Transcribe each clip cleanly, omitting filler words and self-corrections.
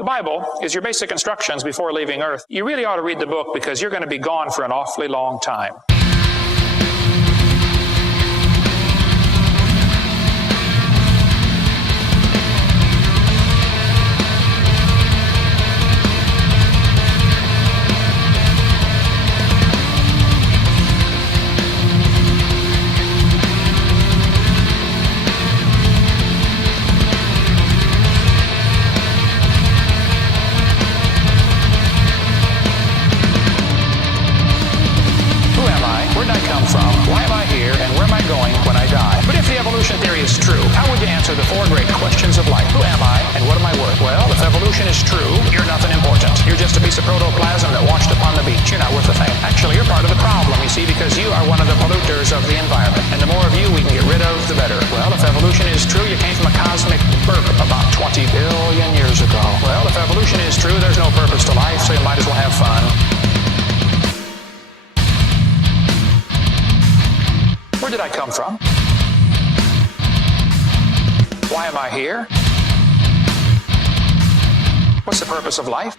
The Bible is your basic instructions before leaving Earth. You really ought to read the book because you're going to be gone for an awfully long time. Why am I here, and where am I going when I die? But if the evolution theory is true, how would you answer the four great questions of life? Who am I, and what am I worth? Well, if evolution is true, you're nothing important. You're just a piece of protoplasm that washed upon the beach. You're not worth a thing. Actually, you're part of the problem, you see, because you are one of the polluters of the environment. And the more of you we can get rid of, the better. Well, if evolution is true, you came from a cosmic burp about 20 billion years ago. Well, if evolution is true, there's no purpose to life, so you might as well have fun. Where did I come from? Why am I here? What's the purpose of life?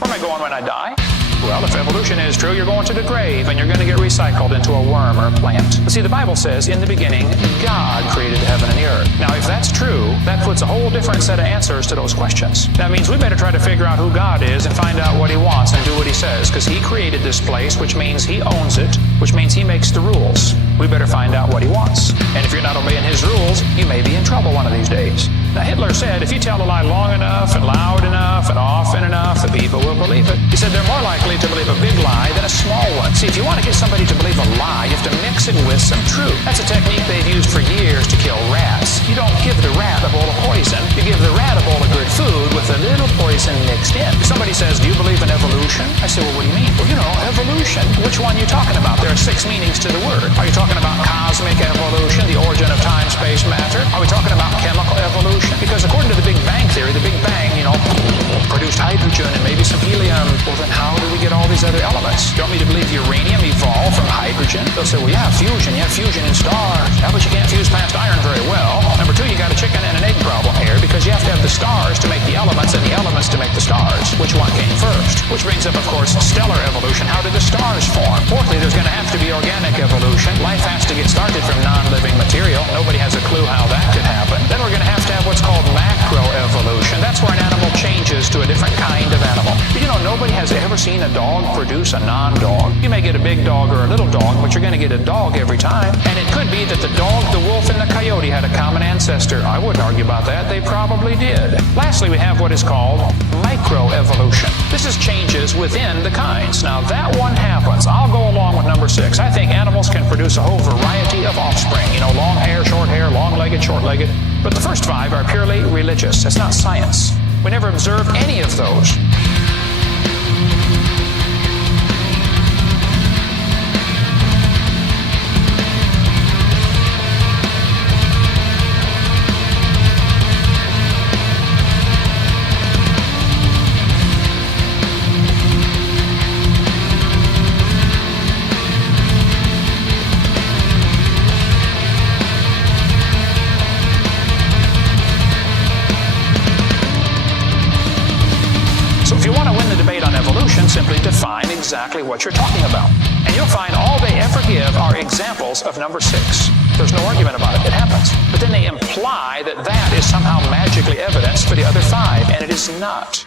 Where am I going when I die? Well, if evolution is true, you're going to the grave and you're going to get recycled into a worm or a plant. But see, the Bible says, in the beginning, God created the heaven and the earth. Now, if that's true, that puts a whole different set of answers to those questions. That means we better try to figure out who God is and find out what He wants and do what He says, because He created this place, which means He owns it, which means He makes the rules. We better find out what He wants. And if you're not obeying His rules, you may be in trouble one of these days. Now, Hitler said, if you tell a lie long enough and loud enough and often enough, the people will believe it. He said they're more likely to believe a big lie than a small one. See, if you want to get somebody to believe a lie, you have to mix it with some truth. That's a technique they've used for years to kill rats. You don't give the rat a bowl of poison. You give the rat a bowl of good food with a little poison mixed in. If somebody says, do you believe in evolution? I say, well, what do you mean? Well, you know, evolution. Which one are you talking about? There are 6 meanings to the word. Are you talking about cosmic evolution, the origin of time, space, matter? Are we talking about chemical evolution? Because according to the Big Bang theory, the Big Bang, produced hydrogen and maybe some helium. Well, then how do we get all these other elements? You want me to believe uranium evolved from hydrogen? They'll say, well, yeah, fusion. You have fusion in stars. Yeah, but you can't fuse past iron very well. Number 2, you got a chicken and an egg problem here because you have to have the stars to make the elements and the elements to make the stars. Which one came first? Which brings up, of course, stellar evolution. How did the stars form? Fourthly, there's going to have to be organic evolution. Life has to get started from non-living material. Nobody has a clue how that could happen. Then we're going to have what's called macroevolution. That's where an animal changes to a different kind of animal. But nobody has ever seen a dog produce a non-dog. You may get a big dog or a little dog, but you're going to get a dog every time. And it could be that the dog, the wolf, and the coyote had a common ancestor. I wouldn't argue about that. They probably did. Lastly, we have what is called microevolution. This is changes within the kinds. Now, that one happens. I'll go along with number 6. I think animals can produce a whole variety of offspring. Long hair, long-legged, short-legged. But the first 5 are purely religious. It's not science. We never observe any of those. If you want to win the debate on evolution, simply define exactly what you're talking about. And you'll find all they ever give are examples of number 6. There's no argument about it. It happens. But then they imply that that is somehow magically evidence for the other 5, and it is not.